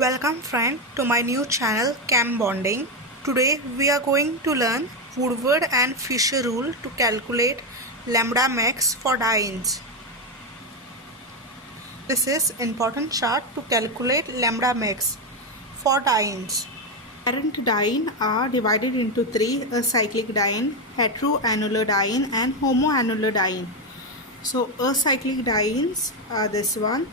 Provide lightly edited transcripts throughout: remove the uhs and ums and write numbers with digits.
Welcome friend to my new channel Chem Bonding. Today we are going to learn Woodward and Fisher rule to calculate lambda max for dienes. This is important chart to calculate lambda max for dienes. Parent diene are divided into three: a cyclic diene, heteroannular diene and homoannular diene. So acyclic dienes are this one.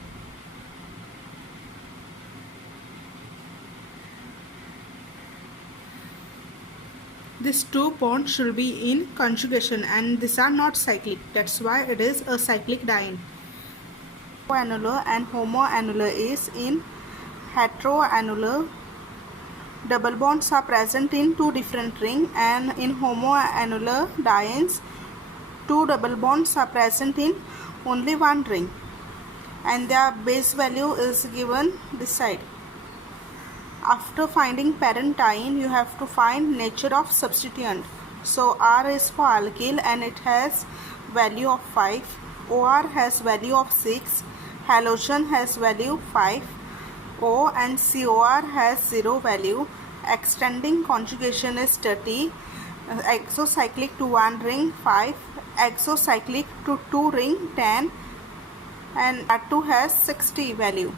These two bonds should be in conjugation and these are not cyclic. That's why it is a cyclic diene. Heteroannular and homoannular is in heteroannular. Double bonds are present in two different rings, and in homoannular dienes, two double bonds are present in only one ring, and their base value is given this side. After finding parent diene, you have to find nature of substituent. So R is for alkyl and it has value of 5. OR has value of 6. Halogen has value 5. O and COR has 0 value. Extending conjugation is 30. Exocyclic to one ring 5. Exocyclic to two ring 10. And R2 has 60 value.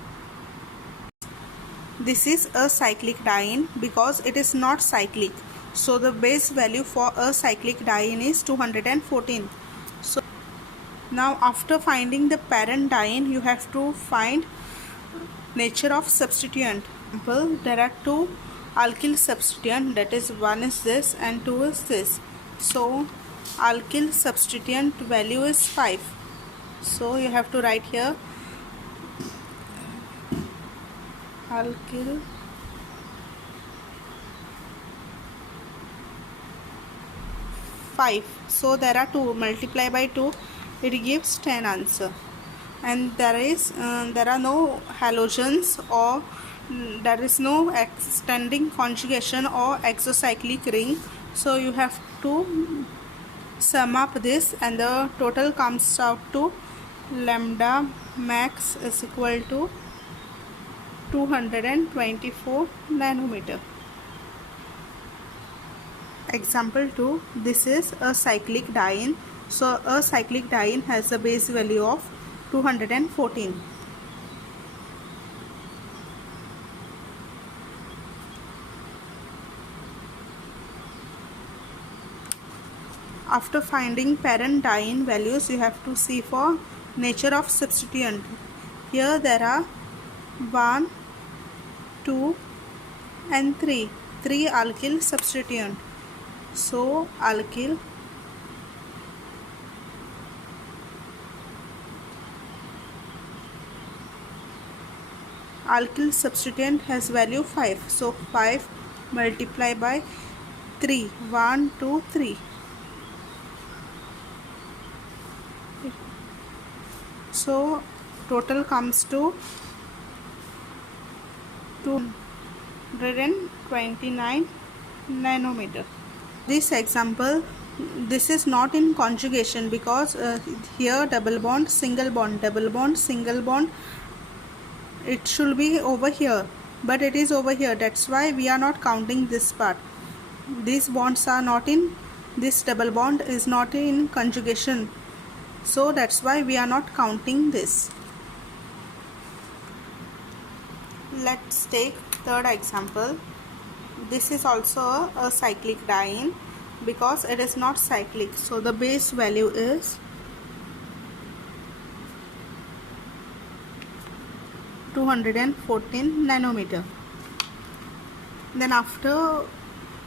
This is a cyclic diene because it is not cyclic. So the base value for a cyclic diene is 214. So now after finding the parent diene, you have to find nature of substituent. For example, there are two alkyl substituent, that is one is this and two is this. So alkyl substituent value is 5. So you have to write here alkyl five. So there are 2, multiply by 2, it gives 10 answer. And there are no halogens or there is no extending conjugation or exocyclic ring. So you have to sum up this and the total comes out to lambda max is equal to 224 nanometer. Example 2. This is a cyclic diene. So a cyclic diene has a base value of 214. After finding parent diene values, you have to see for nature of substituent. Here there are 1, 2 and 3 alkyl substituent. So alkyl substituent has value 5. So 5 multiply by 3, 1, 2, 3. So total comes to 229 nanometer. This example, this is not in conjugation because here double bond, single bond, double bond, single bond, it should be over here, but it is over here. That's why we are not counting this part. These bonds are not in, this double bond is not in conjugation, so that's why we are not counting this. Let's take third example. This is also a cyclic diene because it is not cyclic. So the base value is 214 nanometer. Then after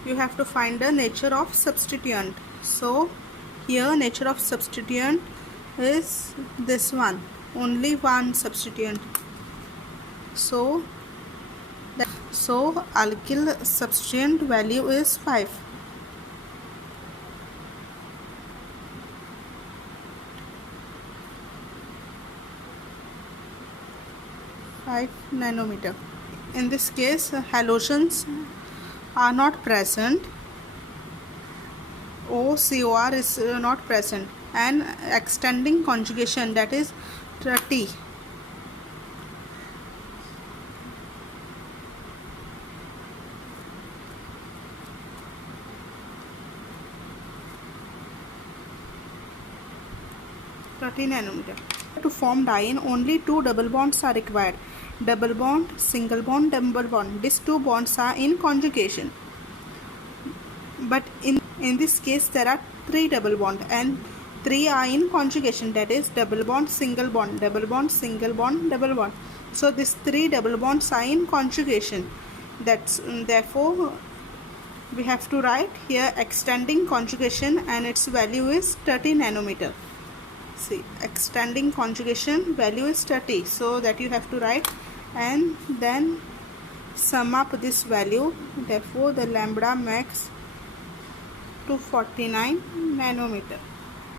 you have to find the nature of substituent. So here nature of substituent is this one, only one substituent. So alkyl substituent value is 5. 5 nanometer. In this case, halogens are not present. OCOR is not present, and extending conjugation, that is 30. 30 nanometer. To form diene, only 2 double bonds are required. Double bond, single bond, double bond. These 2 bonds are in conjugation. But in this case, there are 3 double bonds and 3 are in conjugation. That is double bond, single bond, double bond, single bond, double bond. So these 3 double bonds are in conjugation. Therefore, we have to write here extending conjugation, and its value is 30 nanometer. See, extending conjugation value is 30, so that you have to write and then sum up this value. Therefore, the lambda max to 49 nanometer.